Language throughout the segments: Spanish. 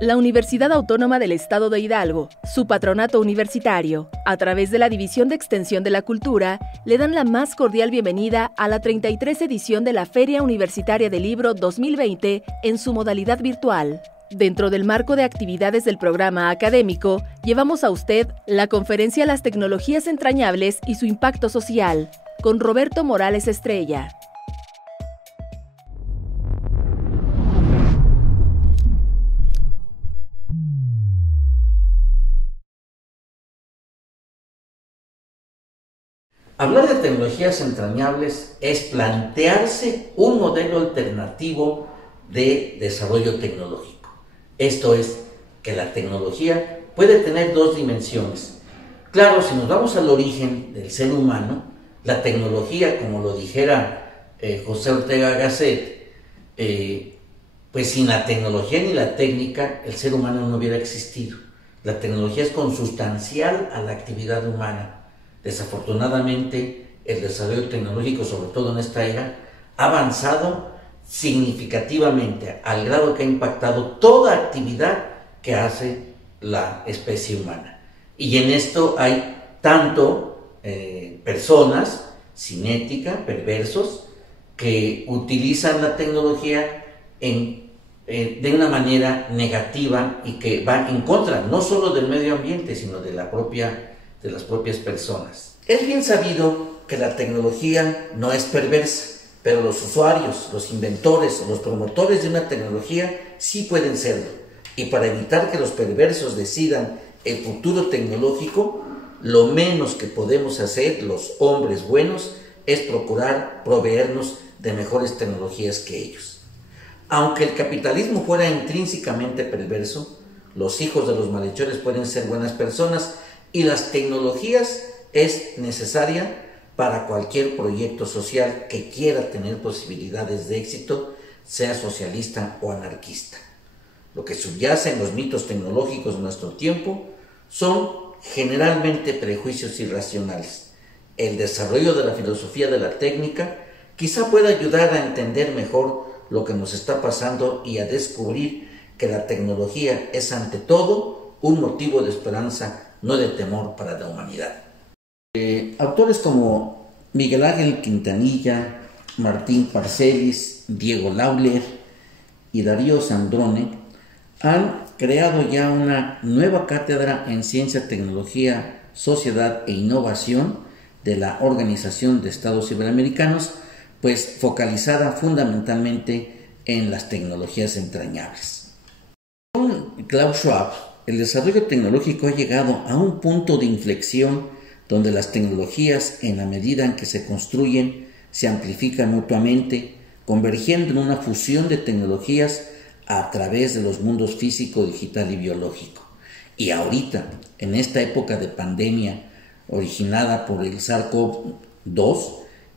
La Universidad Autónoma del Estado de Hidalgo, su patronato universitario, a través de la División de Extensión de la Cultura, le dan la más cordial bienvenida a la 33 edición de la Feria Universitaria del Libro 2020 en su modalidad virtual. Dentro del marco de actividades del programa académico, llevamos a usted la conferencia Las tecnologías entrañables y su impacto social, con Roberto Morales Estrella. Hablar de tecnologías entrañables es plantearse un modelo alternativo de desarrollo tecnológico. Esto es, que la tecnología puede tener dos dimensiones. Claro, si nos vamos al origen del ser humano, la tecnología, como lo dijera José Ortega Gasset, pues sin la tecnología ni la técnica, el ser humano no hubiera existido. La tecnología es consustancial a la actividad humana. Desafortunadamente, el desarrollo tecnológico, sobre todo en esta era, ha avanzado significativamente al grado que ha impactado toda actividad que hace la especie humana. Y en esto hay tanto personas sin ética, perversos, que utilizan la tecnología de una manera negativa y que va en contra no solo del medio ambiente, sino de las propias personas. Es bien sabido que la tecnología no es perversa, pero los usuarios, los inventores o los promotores de una tecnología sí pueden serlo. Y para evitar que los perversos decidan el futuro tecnológico, lo menos que podemos hacer los hombres buenos es procurar proveernos de mejores tecnologías que ellos. Aunque el capitalismo fuera intrínsecamente perverso, los hijos de los malhechores pueden ser buenas personas y las tecnologías es necesaria para cualquier proyecto social que quiera tener posibilidades de éxito, sea socialista o anarquista. Lo que subyace en los mitos tecnológicos de nuestro tiempo son generalmente prejuicios irracionales. El desarrollo de la filosofía de la técnica quizá pueda ayudar a entender mejor lo que nos está pasando y a descubrir que la tecnología es ante todo un motivo de esperanza, no de temor para la humanidad. Autores como Miguel Ángel Quintanilla, Martín Parcelis, Diego Lauler y Darío Sandrone han creado ya una nueva cátedra en Ciencia, Tecnología, Sociedad e Innovación de la Organización de Estados Iberoamericanos, pues focalizada fundamentalmente en las tecnologías entrañables. Con Klaus Schwab, el desarrollo tecnológico ha llegado a un punto de inflexión donde las tecnologías, en la medida en que se construyen, se amplifican mutuamente, convergiendo en una fusión de tecnologías a través de los mundos físico, digital y biológico. Y ahorita, en esta época de pandemia originada por el SARS-CoV-2,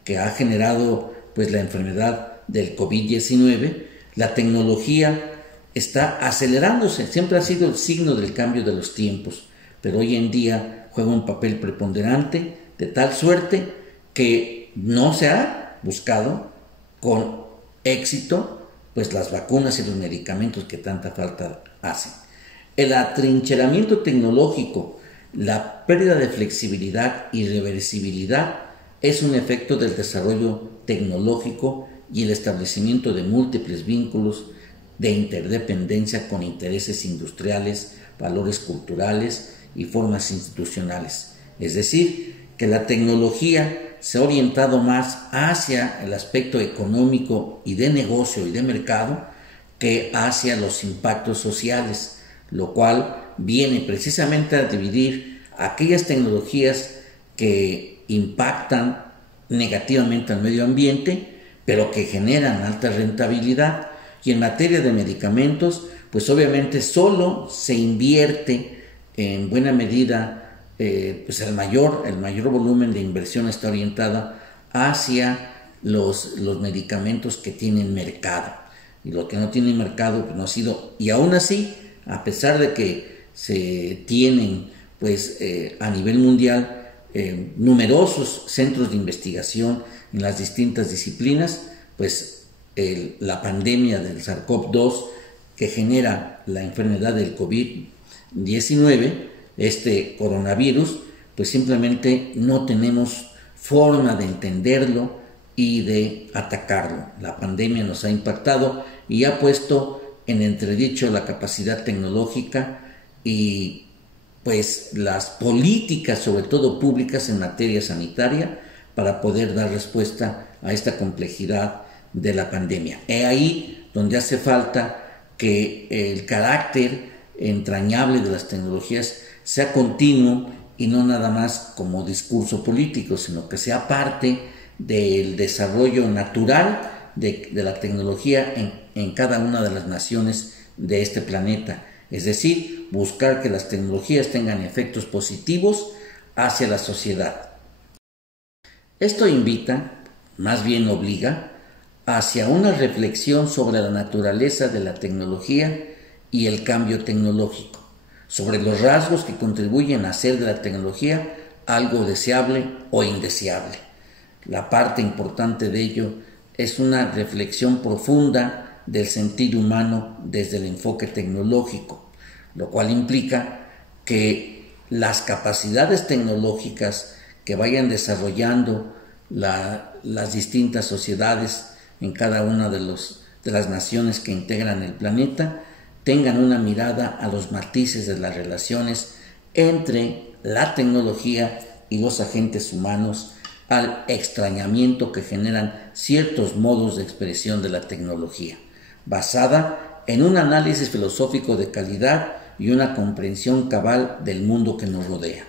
que ha generado pues la enfermedad del COVID-19, la tecnología está acelerándose. Siempre ha sido el signo del cambio de los tiempos, pero hoy en día juega un papel preponderante, de tal suerte que no se ha buscado con éxito pues las vacunas y los medicamentos que tanta falta hacen. El atrincheramiento tecnológico, la pérdida de flexibilidad y reversibilidad es un efecto del desarrollo tecnológico y el establecimiento de múltiples vínculos de interdependencia con intereses industriales, valores culturales y formas institucionales. Es decir, que la tecnología se ha orientado más hacia el aspecto económico y de negocio y de mercado que hacia los impactos sociales, lo cual viene precisamente a dividir aquellas tecnologías que impactan negativamente al medio ambiente, pero que generan alta rentabilidad. Y en materia de medicamentos, pues obviamente solo se invierte en buena medida, pues el mayor volumen de inversión está orientada hacia los medicamentos que tienen mercado. Y lo que no tiene mercado pues no ha sido, y aún así, a pesar de que se tienen pues a nivel mundial numerosos centros de investigación en las distintas disciplinas, pues la pandemia del SARS-CoV-2 que genera la enfermedad del COVID-19, este coronavirus, pues simplemente no tenemos forma de entenderlo y de atacarlo. La pandemia nos ha impactado y ha puesto en entredicho la capacidad tecnológica y pues las políticas, sobre todo públicas en materia sanitaria, para poder dar respuesta a esta complejidad de la pandemia. Es ahí donde hace falta que el carácter entrañable de las tecnologías sea continuo y no nada más como discurso político, sino que sea parte del desarrollo natural de la tecnología en cada una de las naciones de este planeta. Es decir, buscar que las tecnologías tengan efectos positivos hacia la sociedad. Esto invita, más bien obliga, hacia una reflexión sobre la naturaleza de la tecnología y el cambio tecnológico, sobre los rasgos que contribuyen a hacer de la tecnología algo deseable o indeseable. La parte importante de ello es una reflexión profunda del sentir humano desde el enfoque tecnológico, lo cual implica que las capacidades tecnológicas que vayan desarrollando las distintas sociedades en cada una de las naciones que integran el planeta tengan una mirada a los matices de las relaciones entre la tecnología y los agentes humanos, al extrañamiento que generan ciertos modos de expresión de la tecnología, basada en un análisis filosófico de calidad y una comprensión cabal del mundo que nos rodea.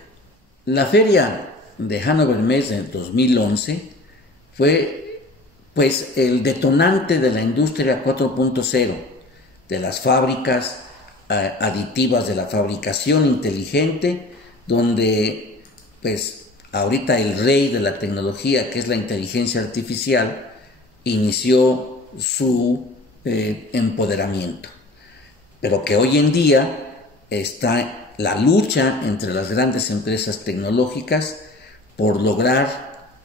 La feria de Hannover Messe en 2011 fue pues el detonante de la industria 4.0, de las fábricas aditivas, de la fabricación inteligente, donde pues ahorita el rey de la tecnología, que es la inteligencia artificial, inició su empoderamiento. Pero que hoy en día está la lucha entre las grandes empresas tecnológicas por lograr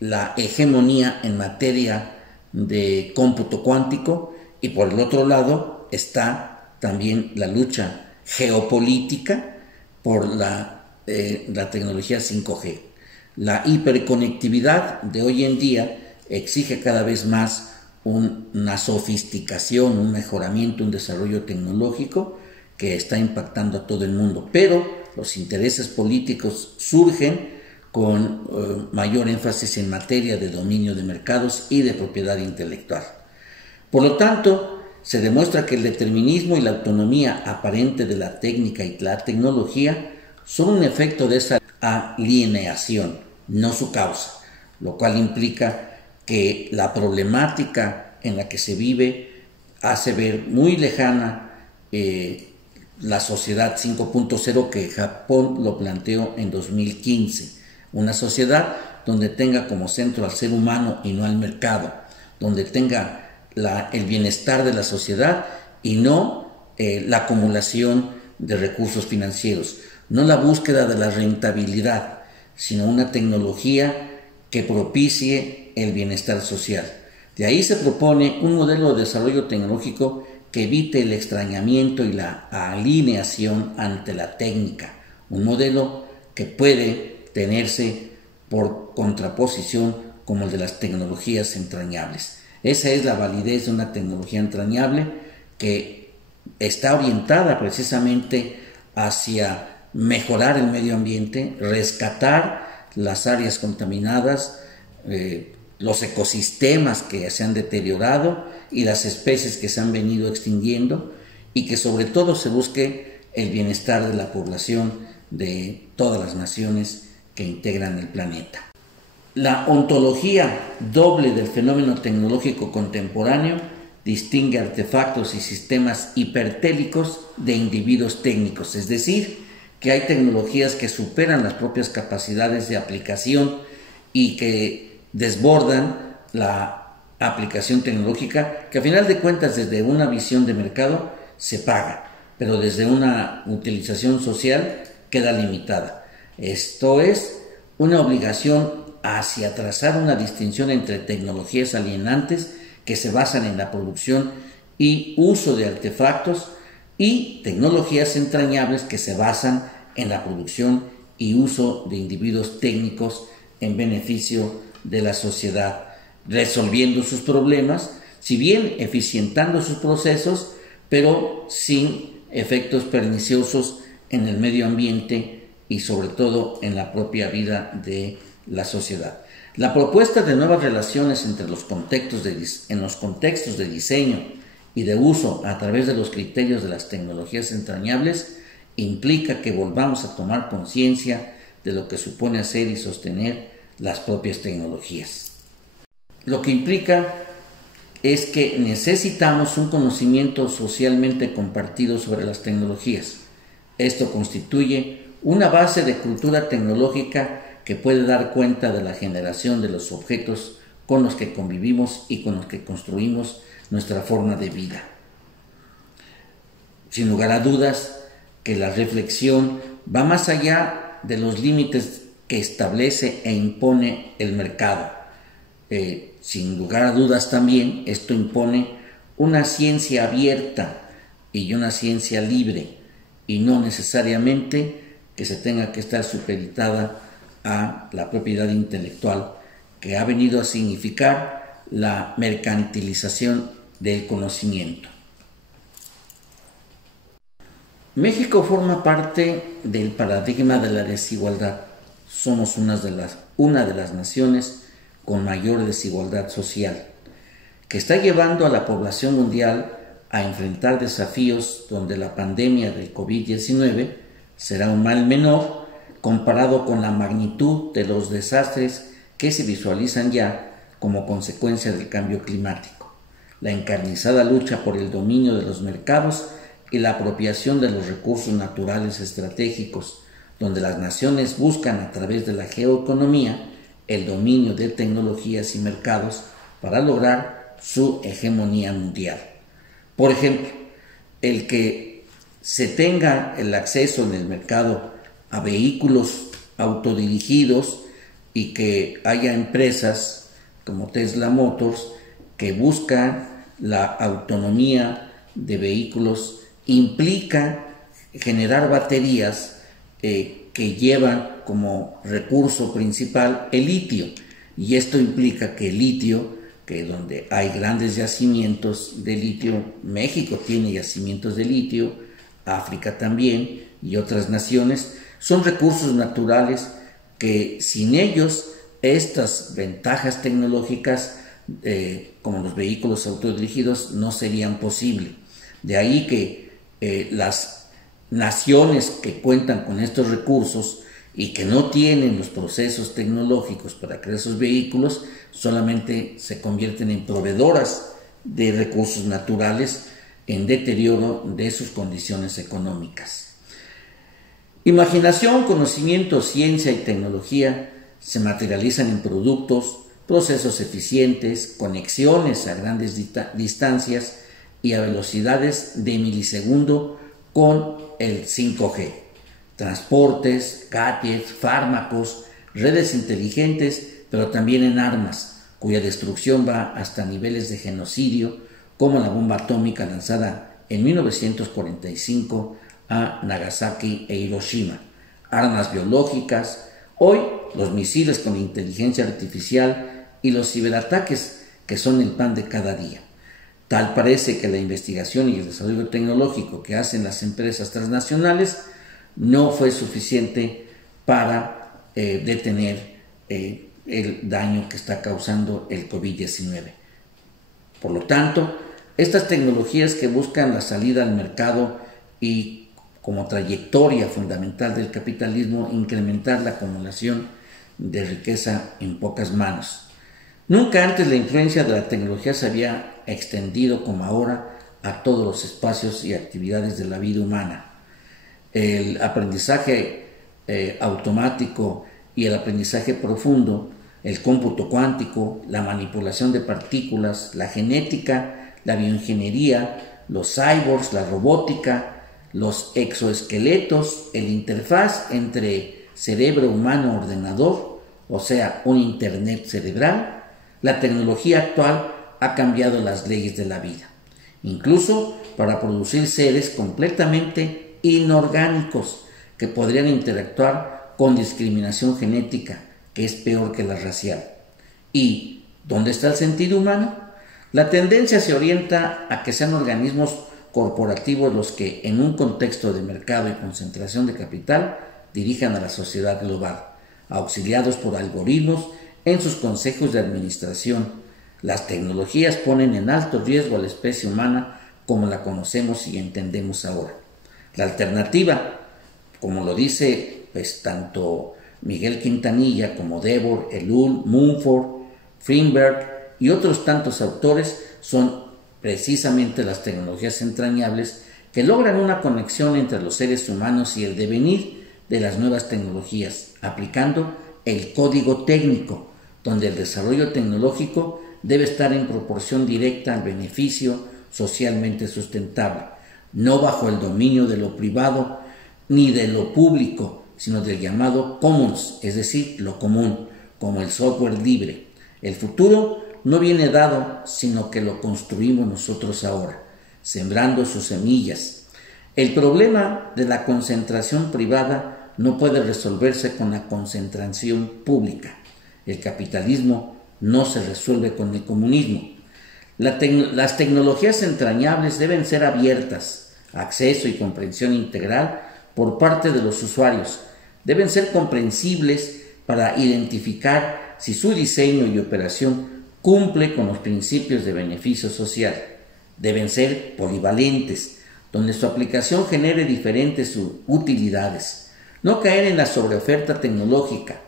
la hegemonía en materia de cómputo cuántico, y por el otro lado está también la lucha geopolítica por la tecnología 5G. La hiperconectividad de hoy en día exige cada vez más una sofisticación, un mejoramiento, un desarrollo tecnológico que está impactando a todo el mundo, pero los intereses políticos surgen con mayor énfasis en materia de dominio de mercados y de propiedad intelectual. Por lo tanto, se demuestra que el determinismo y la autonomía aparente de la técnica y la tecnología son un efecto de esa alineación, no su causa, lo cual implica que la problemática en la que se vive hace ver muy lejana la sociedad 5.0 que Japón lo planteó en 2015. Una sociedad donde tenga como centro al ser humano y no al mercado, donde tenga el bienestar de la sociedad y no la acumulación de recursos financieros, no la búsqueda de la rentabilidad, sino una tecnología que propicie el bienestar social. De ahí se propone un modelo de desarrollo tecnológico que evite el extrañamiento y la alineación ante la técnica, un modelo que puede tenerse por contraposición como el de las tecnologías entrañables. Esa es la validez de una tecnología entrañable que está orientada precisamente hacia mejorar el medio ambiente, rescatar las áreas contaminadas, los ecosistemas que se han deteriorado y las especies que se han venido extinguiendo, y que sobre todo se busque el bienestar de la población de todas las naciones que integran el planeta. La ontología doble del fenómeno tecnológico contemporáneo distingue artefactos y sistemas hipertélicos de individuos técnicos, es decir, que hay tecnologías que superan las propias capacidades de aplicación y que desbordan la aplicación tecnológica, que a final de cuentas desde una visión de mercado se paga, pero desde una utilización social queda limitada. Esto es una obligación hacia trazar una distinción entre tecnologías alienantes que se basan en la producción y uso de artefactos y tecnologías entrañables que se basan en la producción y uso de individuos técnicos en beneficio de la sociedad, resolviendo sus problemas, si bien eficientando sus procesos, pero sin efectos perniciosos en el medio ambiente y sobre todo en la propia vida de la sociedad. La propuesta de nuevas relaciones entre en los contextos de diseño y de uso a través de los criterios de las tecnologías entrañables implica que volvamos a tomar conciencia de lo que supone hacer y sostener las propias tecnologías. Lo que implica es que necesitamos un conocimiento socialmente compartido sobre las tecnologías. Esto constituye una base de cultura tecnológica que puede dar cuenta de la generación de los objetos con los que convivimos y con los que construimos nuestra forma de vida. Sin lugar a dudas que la reflexión va más allá de los límites que establece e impone el mercado. Sin lugar a dudas también esto impone una ciencia abierta y una ciencia libre, y no necesariamente que se tenga que estar supeditada a la propiedad intelectual, que ha venido a significar la mercantilización del conocimiento. México forma parte del paradigma de la desigualdad. Somos una de las naciones con mayor desigualdad social, que está llevando a la población mundial a enfrentar desafíos donde la pandemia del COVID-19 será un mal menor comparado con la magnitud de los desastres que se visualizan ya como consecuencia del cambio climático, la encarnizada lucha por el dominio de los mercados y la apropiación de los recursos naturales estratégicos, donde las naciones buscan a través de la geoeconomía el dominio de tecnologías y mercados para lograr su hegemonía mundial. Por ejemplo, el que se tenga el acceso en el mercado a vehículos autodirigidos y que haya empresas como Tesla Motors que buscan la autonomía de vehículos implica generar baterías que llevan como recurso principal el litio, y esto implica que el litio, que donde hay grandes yacimientos de litio, México tiene yacimientos de litio, África también y otras naciones, son recursos naturales que sin ellos estas ventajas tecnológicas como los vehículos autodirigidos no serían posibles. De ahí que las naciones que cuentan con estos recursos y que no tienen los procesos tecnológicos para crear esos vehículos solamente se convierten en proveedoras de recursos naturales en deterioro de sus condiciones económicas. Imaginación, conocimiento, ciencia y tecnología se materializan en productos, procesos eficientes, conexiones a grandes distancias y a velocidades de milisegundo con el 5G, transportes, gadgets, fármacos, redes inteligentes, pero también en armas, cuya destrucción va hasta niveles de genocidio, como la bomba atómica lanzada en 1945 a Nagasaki e Hiroshima, armas biológicas, hoy los misiles con inteligencia artificial y los ciberataques que son el pan de cada día. Tal parece que la investigación y el desarrollo tecnológico que hacen las empresas transnacionales no fue suficiente para detener el daño que está causando el COVID-19. Por lo tanto, estas tecnologías que buscan la salida al mercado y como trayectoria fundamental del capitalismo, incrementar la acumulación de riqueza en pocas manos. Nunca antes la influencia de la tecnología se había extendido como ahora a todos los espacios y actividades de la vida humana. El aprendizaje automático y el aprendizaje profundo, el cómputo cuántico, la manipulación de partículas, la genética, la bioingeniería, los cyborgs, la robótica, los exoesqueletos, el interfaz entre cerebro humano-ordenador, o sea, un internet cerebral. La tecnología actual ha cambiado las leyes de la vida incluso para producir seres completamente inorgánicos que podrían interactuar con discriminación genética, que es peor que la racial. ¿Y dónde está el sentido humano? La tendencia se orienta a que sean organismos corporativos los que, en un contexto de mercado y concentración de capital, dirijan a la sociedad global, auxiliados por algoritmos en sus consejos de administración. Las tecnologías ponen en alto riesgo a la especie humana como la conocemos y entendemos ahora. La alternativa, como lo dice tanto Miguel Quintanilla como Debord, Ellul, Mumford, Freenberg y otros tantos autores, son precisamente las tecnologías entrañables que logran una conexión entre los seres humanos y el devenir de las nuevas tecnologías, aplicando el código técnico, donde el desarrollo tecnológico debe estar en proporción directa al beneficio socialmente sustentable, no bajo el dominio de lo privado ni de lo público, sino del llamado commons, es decir, lo común, como el software libre. El futuro no viene dado, sino que lo construimos nosotros ahora, sembrando sus semillas. El problema de la concentración privada no puede resolverse con la concentración pública. El capitalismo no se resuelve con el comunismo. Las tecnologías entrañables deben ser abiertas, acceso y comprensión integral por parte de los usuarios. Deben ser comprensibles para identificar si su diseño y operación cumple con los principios de beneficio social. Deben ser polivalentes, donde su aplicación genere diferentes utilidades. No caer en la sobreoferta tecnológica,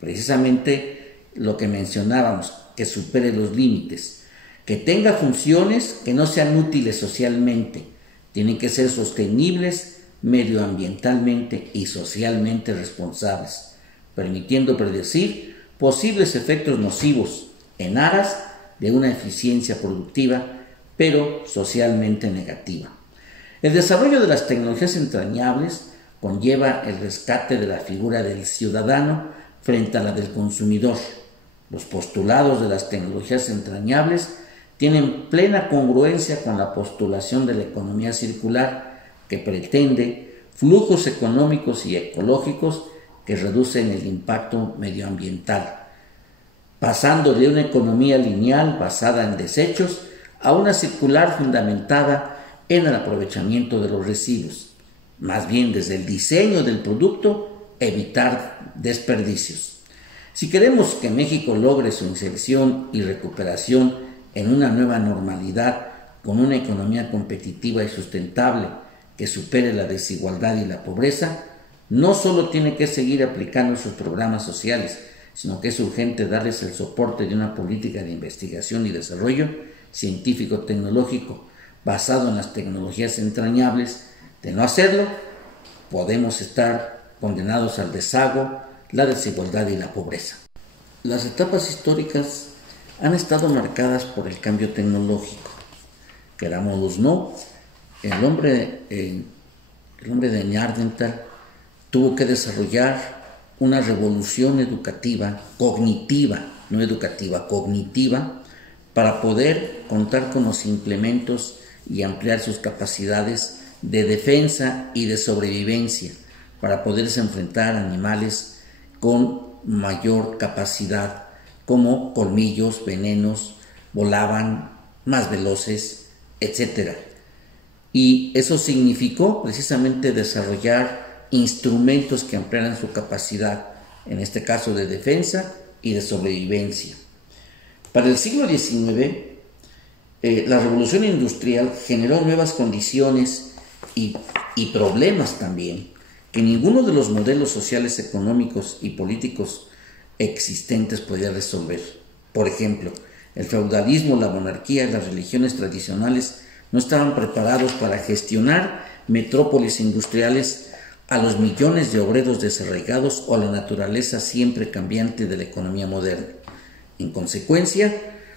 precisamente lo que mencionábamos, que supere los límites, que tenga funciones que no sean útiles socialmente, tienen que ser sostenibles medioambientalmente y socialmente responsables, permitiendo predecir posibles efectos nocivos en aras de una eficiencia productiva, pero socialmente negativa. El desarrollo de las tecnologías entrañables conlleva el rescate de la figura del ciudadano frente a la del consumidor. Los postulados de las tecnologías entrañables tienen plena congruencia con la postulación de la economía circular, que pretende flujos económicos y ecológicos que reducen el impacto medioambiental, pasando de una economía lineal basada en desechos a una circular fundamentada en el aprovechamiento de los residuos. Más bien, desde el diseño del producto, evitar desperdicios. Si queremos que México logre su inserción y recuperación en una nueva normalidad con una economía competitiva y sustentable que supere la desigualdad y la pobreza, no solo tiene que seguir aplicando sus programas sociales, sino que es urgente darles el soporte de una política de investigación y desarrollo científico-tecnológico basado en las tecnologías entrañables. De no hacerlo, podemos estar condenados al rezago, la desigualdad y la pobreza. Las etapas históricas han estado marcadas por el cambio tecnológico. Querámoslo o no, el hombre de Neandertal tuvo que desarrollar una revolución educativa, cognitiva, no educativa, cognitiva, para poder contar con los implementos y ampliar sus capacidades de defensa y de sobrevivencia, para poderse enfrentar a animales con mayor capacidad, como colmillos, venenos, volaban más veloces, etc. Y eso significó precisamente desarrollar instrumentos que ampliaran su capacidad, en este caso de defensa y de sobrevivencia. Para el siglo XIX, la revolución industrial generó nuevas condiciones y problemas también, que ninguno de los modelos sociales, económicos y políticos existentes podía resolver. Por ejemplo, el feudalismo, la monarquía y las religiones tradicionales no estaban preparados para gestionar metrópolis industriales, a los millones de obreros desarraigados o a la naturaleza siempre cambiante de la economía moderna. En consecuencia,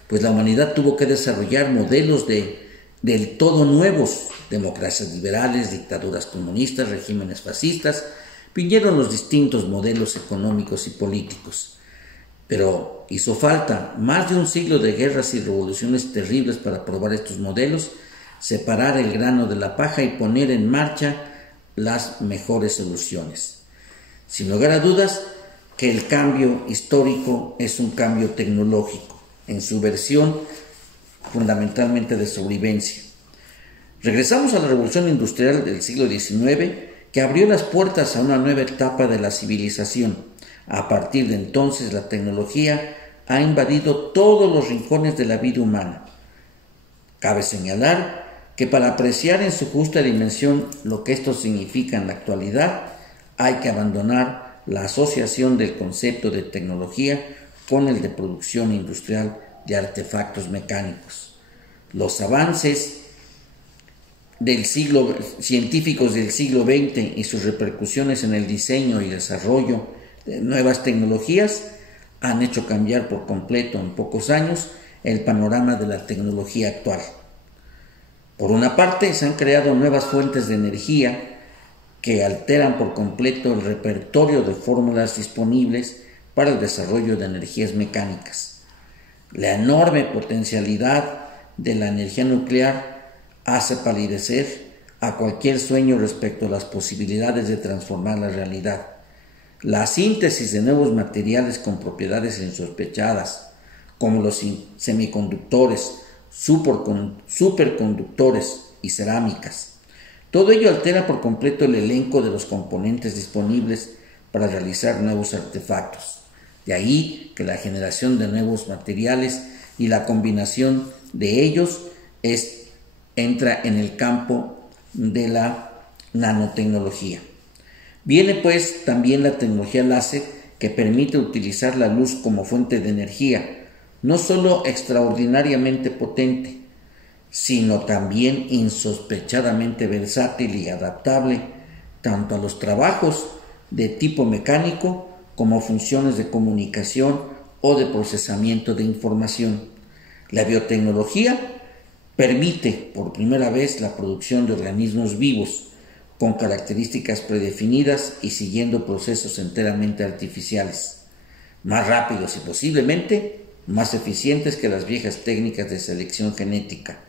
pues la humanidad tuvo que desarrollar modelos del todo nuevos: democracias liberales, dictaduras comunistas, regímenes fascistas. Vinieron los distintos modelos económicos y políticos. Pero hizo falta más de un siglo de guerras y revoluciones terribles para probar estos modelos, separar el grano de la paja y poner en marcha las mejores soluciones. Sin lugar a dudas que el cambio histórico es un cambio tecnológico, en su versión fundamentalmente de sobrevivencia. Regresamos a la revolución industrial del siglo XIX, que abrió las puertas a una nueva etapa de la civilización. A partir de entonces, la tecnología ha invadido todos los rincones de la vida humana. Cabe señalar que para apreciar en su justa dimensión lo que esto significa en la actualidad, hay que abandonar la asociación del concepto de tecnología con el de producción industrial de artefactos mecánicos. Los avances científicos del siglo XX y sus repercusiones en el diseño y desarrollo de nuevas tecnologías han hecho cambiar por completo en pocos años el panorama de la tecnología actual. Por una parte, se han creado nuevas fuentes de energía que alteran por completo el repertorio de fórmulas disponibles para el desarrollo de energías mecánicas. La enorme potencialidad de la energía nuclear hace palidecer a cualquier sueño respecto a las posibilidades de transformar la realidad. La síntesis de nuevos materiales con propiedades insospechadas, como los semiconductores, superconductores y cerámicas. Todo ello altera por completo el elenco de los componentes disponibles para realizar nuevos artefactos. De ahí que la generación de nuevos materiales y la combinación de ellos entra en el campo de la nanotecnología. Viene pues también la tecnología láser, que permite utilizar la luz como fuente de energía, no solo extraordinariamente potente, sino también insospechadamente versátil y adaptable tanto a los trabajos de tipo mecánico como funciones de comunicación o de procesamiento de información. La biotecnología permite por primera vez la producción de organismos vivos con características predefinidas y siguiendo procesos enteramente artificiales, más rápidos y posiblemente más eficientes que las viejas técnicas de selección genética.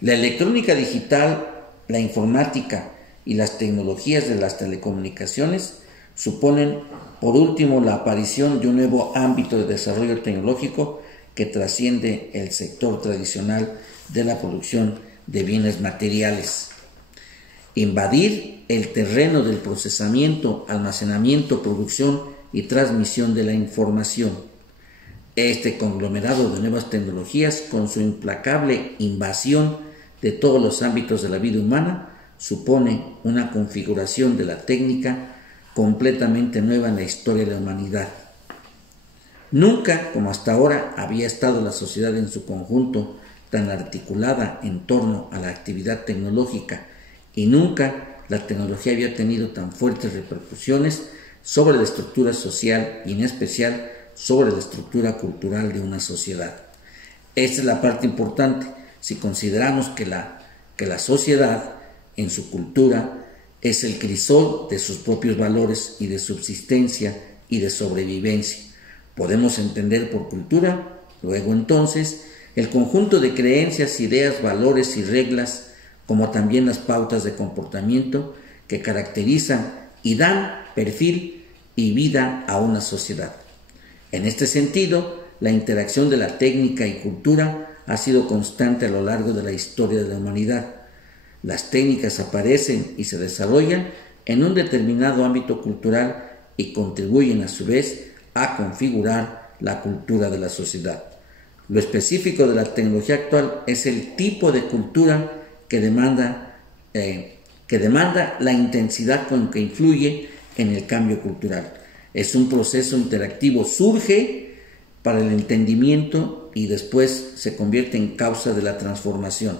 La electrónica digital, la informática y las tecnologías de las telecomunicaciones suponen, por último, la aparición de un nuevo ámbito de desarrollo tecnológico que trasciende el sector tradicional de la producción de bienes materiales. Invadir el terreno del procesamiento, almacenamiento, producción y transmisión de la información. Este conglomerado de nuevas tecnologías, con su implacable invasión de todos los ámbitos de la vida humana, supone una configuración de la técnica completamente nueva en la historia de la humanidad. Nunca, como hasta ahora, había estado la sociedad en su conjunto tan articulada en torno a la actividad tecnológica, y nunca la tecnología había tenido tan fuertes repercusiones sobre la estructura social y en especial sobre la estructura cultural de una sociedad. Esta es la parte importante si consideramos que la sociedad en su cultura es el crisol de sus propios valores y de subsistencia y de sobrevivencia. Podemos entender por cultura, luego entonces, el conjunto de creencias, ideas, valores y reglas, como también las pautas de comportamiento que caracterizan y dan perfil y vida a una sociedad. En este sentido, la interacción de la técnica y cultura ha sido constante a lo largo de la historia de la humanidad. Las técnicas aparecen y se desarrollan en un determinado ámbito cultural y contribuyen a su vez a configurar la cultura de la sociedad. Lo específico de la tecnología actual es el tipo de cultura que demanda la intensidad con que influye en el cambio cultural. Es un proceso interactivo, surge para el entendimiento y después se convierte en causa de la transformación.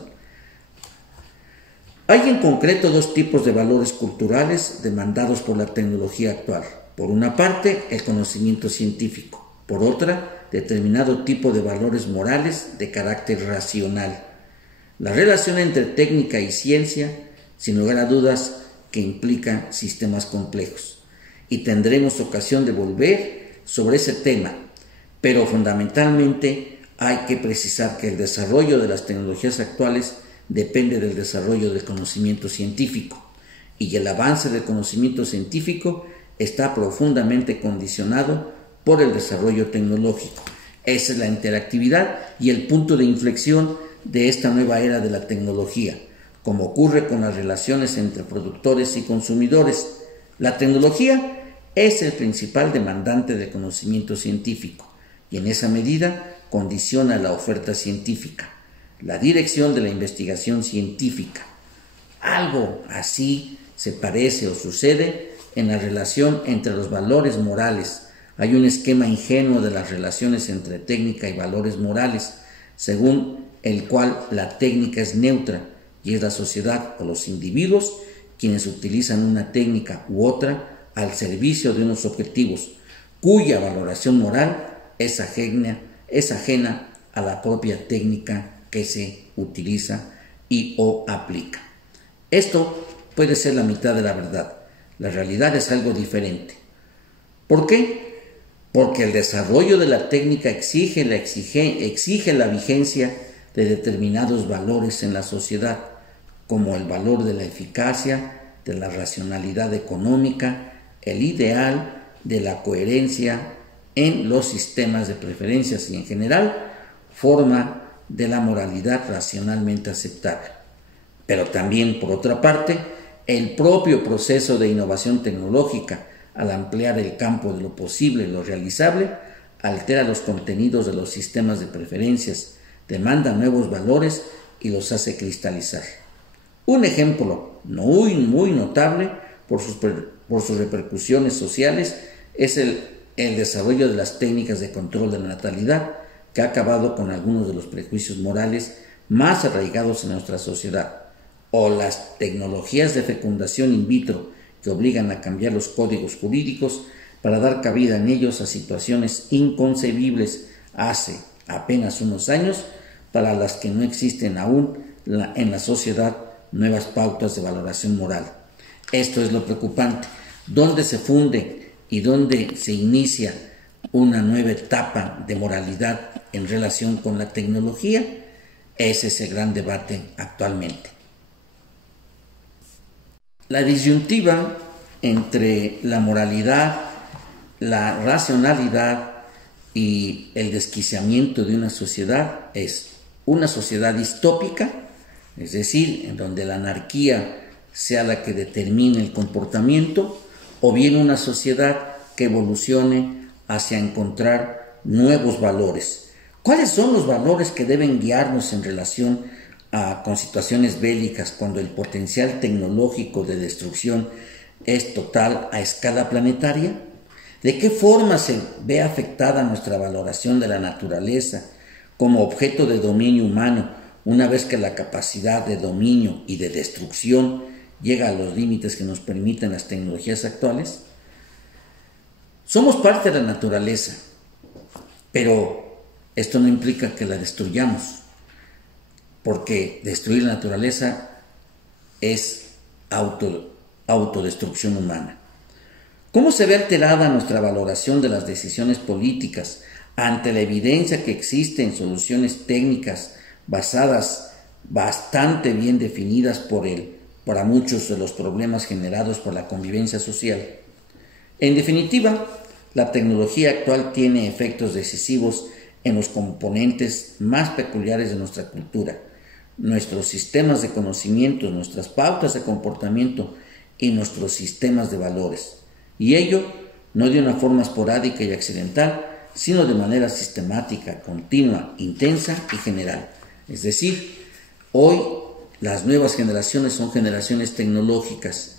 Hay en concreto dos tipos de valores culturales demandados por la tecnología actual. Por una parte, el conocimiento científico. Por otra, determinado tipo de valores morales de carácter racional. La relación entre técnica y ciencia, sin lugar a dudas, que implica sistemas complejos. Y tendremos ocasión de volver sobre ese tema, pero fundamentalmente hay que precisar que el desarrollo de las tecnologías actuales depende del desarrollo del conocimiento científico, y el avance del conocimiento científico está profundamente condicionado por el desarrollo tecnológico. Esa es la interactividad y el punto de inflexión de esta nueva era de la tecnología, como ocurre con las relaciones entre productores y consumidores. La tecnología es el principal demandante del conocimiento científico y en esa medida condiciona la oferta científica, la dirección de la investigación científica. Algo así se parece o sucede en la relación entre los valores morales. Hay un esquema ingenuo de las relaciones entre técnica y valores morales, según el cual la técnica es neutra y es la sociedad o los individuos quienes utilizan una técnica u otra al servicio de unos objetivos, cuya valoración moral es ajena a la propia técnica que se utiliza y o aplica. Esto puede ser la mitad de la verdad. La realidad es algo diferente. ¿Por qué? Porque el desarrollo de la técnica exige la vigencia de determinados valores en la sociedad, como el valor de la eficacia, de la racionalidad económica, el ideal de la coherencia en los sistemas de preferencias y en general, forma de la moralidad racionalmente aceptable. Pero también, por otra parte, el propio proceso de innovación tecnológica, al ampliar el campo de lo posible y lo realizable, altera los contenidos de los sistemas de preferencias, demanda nuevos valores y los hace cristalizar. Un ejemplo muy notable por sus repercusiones sociales es el desarrollo de las técnicas de control de la natalidad, que ha acabado con algunos de los prejuicios morales más arraigados en nuestra sociedad, o las tecnologías de fecundación in vitro, que obligan a cambiar los códigos jurídicos para dar cabida en ellos a situaciones inconcebibles hace apenas unos años, para las que no existen aún en la sociedad nuevas pautas de valoración moral. Esto es lo preocupante. ¿Dónde se funde y dónde se inicia una nueva etapa de moralidad en relación con la tecnología? Es ese gran debate actualmente. La disyuntiva entre la moralidad, la racionalidad y el desquiciamiento de una sociedad es una sociedad distópica, es decir, en donde la anarquía sea la que determine el comportamiento, o bien una sociedad que evolucione hacia encontrar nuevos valores. ¿Cuáles son los valores que deben guiarnos en relación con situaciones bélicas, cuando el potencial tecnológico de destrucción es total a escala planetaria? ¿De qué forma se ve afectada nuestra valoración de la naturaleza como objeto de dominio humano, una vez que la capacidad de dominio y de destrucción llega a los límites que nos permiten las tecnologías actuales? Somos parte de la naturaleza, pero esto no implica que la destruyamos, porque destruir la naturaleza es autodestrucción humana. ¿Cómo se ve alterada nuestra valoración de las decisiones políticas ante la evidencia que existen soluciones técnicas basadas, bastante bien definidas para muchos de los problemas generados por la convivencia social? En definitiva, la tecnología actual tiene efectos decisivos en los componentes más peculiares de nuestra cultura, nuestros sistemas de conocimiento, nuestras pautas de comportamiento y nuestros sistemas de valores. Y ello no de una forma esporádica y accidental, sino de manera sistemática, continua, intensa y general. Es decir, hoy las nuevas generaciones son generaciones tecnológicas,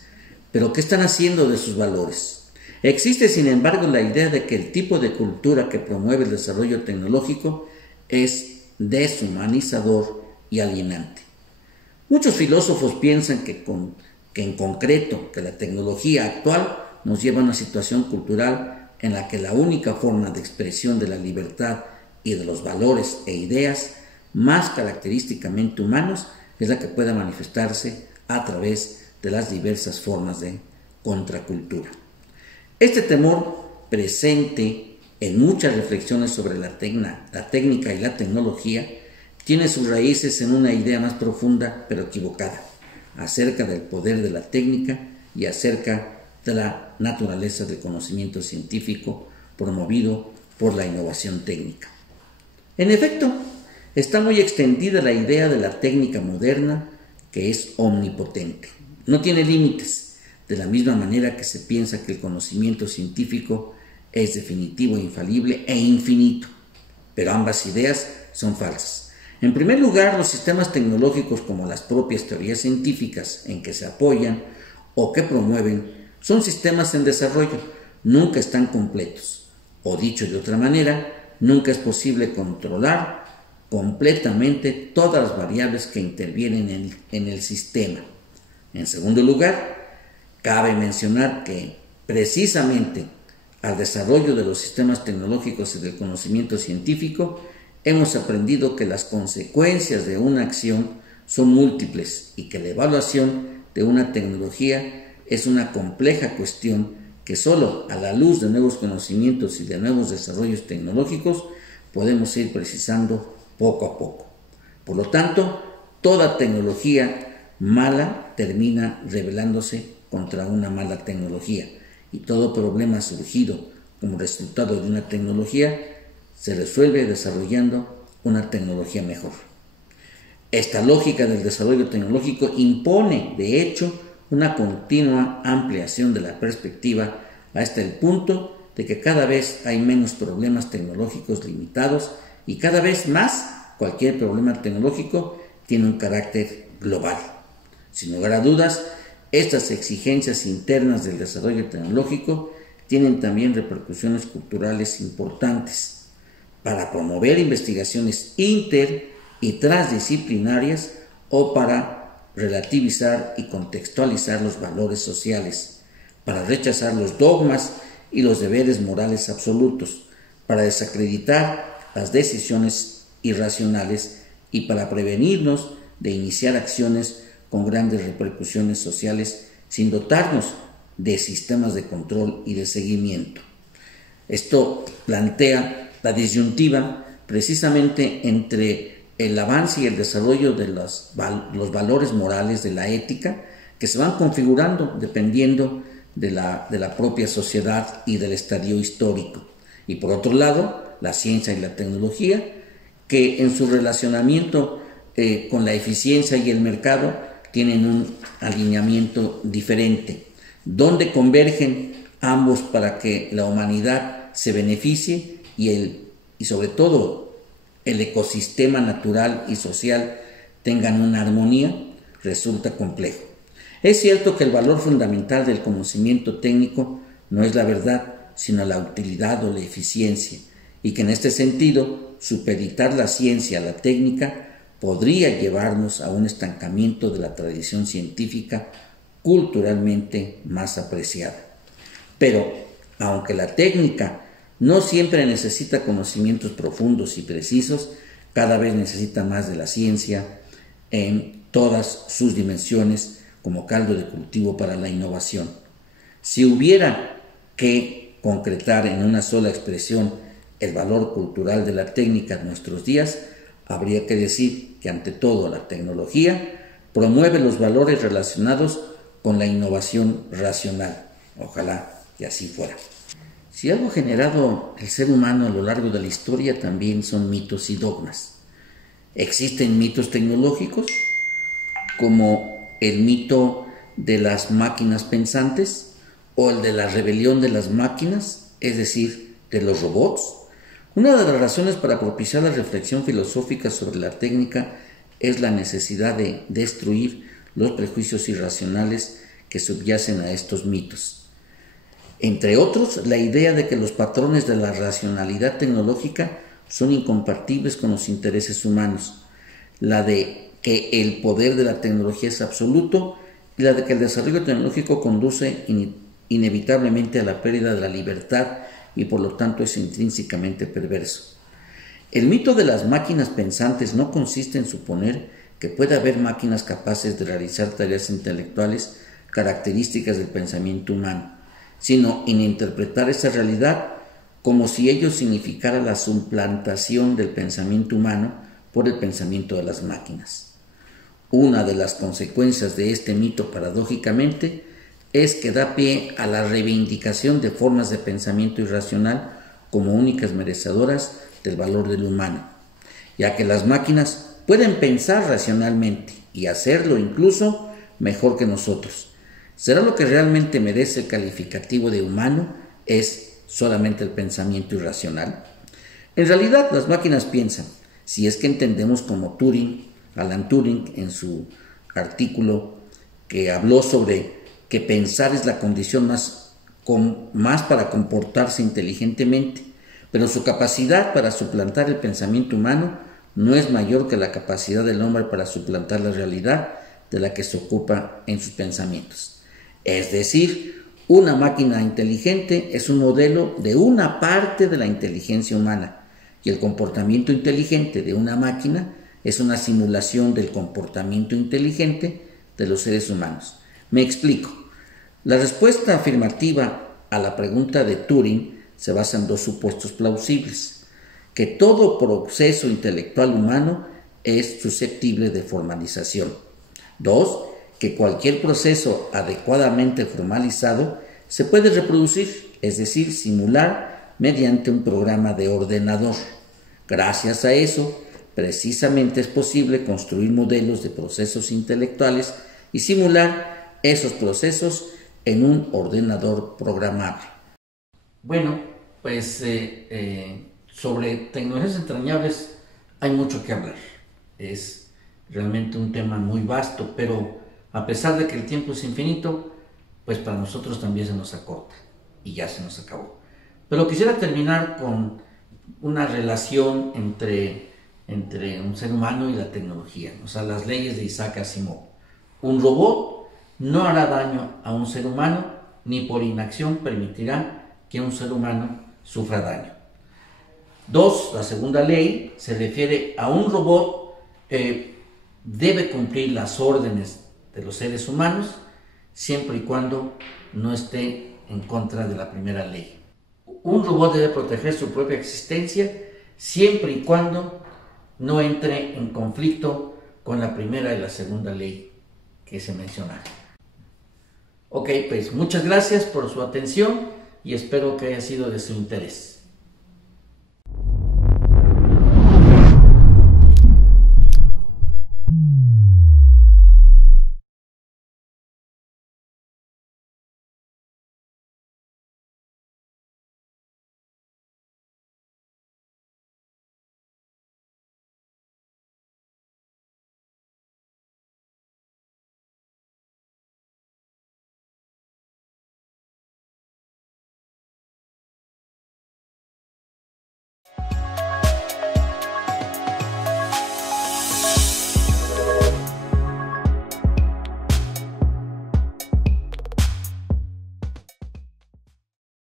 pero ¿qué están haciendo de sus valores? Existe, sin embargo, la idea de que el tipo de cultura que promueve el desarrollo tecnológico es deshumanizador y alienante. Muchos filósofos piensan que en concreto que la tecnología actual nos lleva a una situación cultural en la que la única forma de expresión de la libertad y de los valores e ideas más característicamente humanos es la que pueda manifestarse a través de las diversas formas de contracultura. Este temor, presente en muchas reflexiones sobre la técnica y la tecnología, tiene sus raíces en una idea más profunda pero equivocada acerca del poder de la técnica y acerca de la naturaleza del conocimiento científico promovido por la innovación técnica. En efecto, está muy extendida la idea de la técnica moderna, que es omnipotente. No tiene límites, de la misma manera que se piensa que el conocimiento científico es definitivo, infalible e infinito. Pero ambas ideas son falsas. En primer lugar, los sistemas tecnológicos, como las propias teorías científicas en que se apoyan o que promueven, son sistemas en desarrollo, nunca están completos. O dicho de otra manera, nunca es posible controlar completamente todas las variables que intervienen en el sistema. En segundo lugar, cabe mencionar que precisamente al desarrollo de los sistemas tecnológicos y del conocimiento científico, hemos aprendido que las consecuencias de una acción son múltiples y que la evaluación de una tecnología es una compleja cuestión que solo a la luz de nuevos conocimientos y de nuevos desarrollos tecnológicos podemos ir precisando poco a poco. Por lo tanto, toda tecnología mala termina rebelándose contra una mala tecnología, y todo problema surgido como resultado de una tecnología se resuelve desarrollando una tecnología mejor. Esta lógica del desarrollo tecnológico impone, de hecho, una continua ampliación de la perspectiva hasta el punto de que cada vez hay menos problemas tecnológicos limitados y cada vez más cualquier problema tecnológico tiene un carácter global. Sin lugar a dudas, estas exigencias internas del desarrollo tecnológico tienen también repercusiones culturales importantes para promover investigaciones inter y transdisciplinarias o para relativizar y contextualizar los valores sociales, para rechazar los dogmas y los deberes morales absolutos, para desacreditar las decisiones irracionales y para prevenirnos de iniciar acciones con grandes repercusiones sociales sin dotarnos de sistemas de control y de seguimiento. Esto plantea la disyuntiva precisamente entre el avance y el desarrollo de los valores morales de la ética que se van configurando dependiendo de la propia sociedad y del estadio histórico. Y por otro lado, la ciencia y la tecnología que en su relacionamiento con la eficiencia y el mercado tienen un alineamiento diferente, donde convergen ambos para que la humanidad se beneficie y sobre todo el ecosistema natural y social tengan una armonía, resulta complejo. Es cierto que el valor fundamental del conocimiento técnico no es la verdad, sino la utilidad o la eficiencia, y que en este sentido supeditar la ciencia a la técnica podría llevarnos a un estancamiento de la tradición científica culturalmente más apreciada. Pero, aunque la técnica no siempre necesita conocimientos profundos y precisos, cada vez necesita más de la ciencia en todas sus dimensiones como caldo de cultivo para la innovación. Si hubiera que concretar en una sola expresión el valor cultural de la técnica en nuestros días, habría que decir que ante todo la tecnología promueve los valores relacionados con la innovación racional. Ojalá que así fuera. Si algo ha generado el ser humano a lo largo de la historia también son mitos y dogmas. Existen mitos tecnológicos como el mito de las máquinas pensantes o el de la rebelión de las máquinas, es decir, de los robots. Una de las razones para propiciar la reflexión filosófica sobre la técnica es la necesidad de destruir los prejuicios irracionales que subyacen a estos mitos. Entre otros, la idea de que los patrones de la racionalidad tecnológica son incompatibles con los intereses humanos, la de que el poder de la tecnología es absoluto y la de que el desarrollo tecnológico conduce inevitablemente a la pérdida de la libertad y por lo tanto es intrínsecamente perverso. El mito de las máquinas pensantes no consiste en suponer que pueda haber máquinas capaces de realizar tareas intelectuales características del pensamiento humano, sino en interpretar esa realidad como si ello significara la suplantación del pensamiento humano por el pensamiento de las máquinas. Una de las consecuencias de este mito, paradójicamente, es que da pie a la reivindicación de formas de pensamiento irracional como únicas merecedoras del valor del humano, ya que las máquinas pueden pensar racionalmente y hacerlo incluso mejor que nosotros. ¿Será lo que realmente merece el calificativo de humano es solamente el pensamiento irracional? En realidad, las máquinas piensan, si es que entendemos como Alan Turing, en su artículo que habló sobre que pensar es la condición más para comportarse inteligentemente, pero su capacidad para suplantar el pensamiento humano no es mayor que la capacidad del hombre para suplantar la realidad de la que se ocupa en sus pensamientos. Es decir, una máquina inteligente es un modelo de una parte de la inteligencia humana, y el comportamiento inteligente de una máquina es una simulación del comportamiento inteligente de los seres humanos. Me explico. La respuesta afirmativa a la pregunta de Turing se basa en dos supuestos plausibles: que todo proceso intelectual humano es susceptible de formalización. 2. Que cualquier proceso adecuadamente formalizado se puede reproducir, es decir, simular mediante un programa de ordenador. Gracias a eso, precisamente es posible construir modelos de procesos intelectuales y simular esos procesos en un ordenador programable. Bueno, pues sobre tecnologías entrañables hay mucho que hablar. Es realmente un tema muy vasto, pero a pesar de que el tiempo es infinito, pues para nosotros también se nos acorta y ya se nos acabó. Pero quisiera terminar con una relación entre un ser humano y la tecnología, o sea, las leyes de Isaac Asimov. Un robot no hará daño a un ser humano, ni por inacción permitirá que un ser humano sufra daño. 2. La segunda ley se refiere a un robot debe cumplir las órdenes de los seres humanos siempre y cuando no esté en contra de la primera ley. Un robot debe proteger su propia existencia siempre y cuando no entre en conflicto con la primera y la segunda ley que se mencionaron. Ok, pues muchas gracias por su atención y espero que haya sido de su interés.